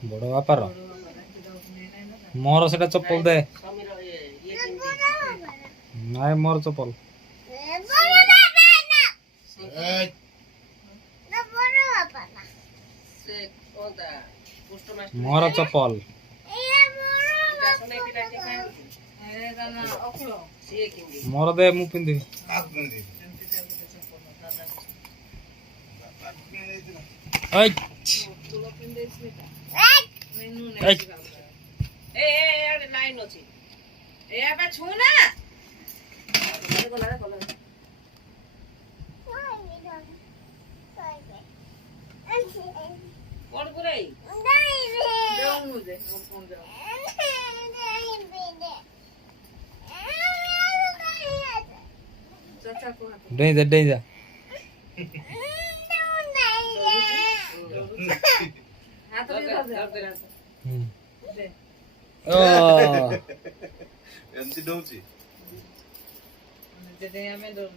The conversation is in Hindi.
बड़ बापार मोर से चप्पल दे नाय मोर चप्पल मोर चप्पल मोर दे मु पिंदी लाइन अछि ए आबे छु ना कोन गुरई देऊ नु दे कोन जाओ चाचा को डे जा हाथ में धर दे दे ओ एमसी दउची दे हमें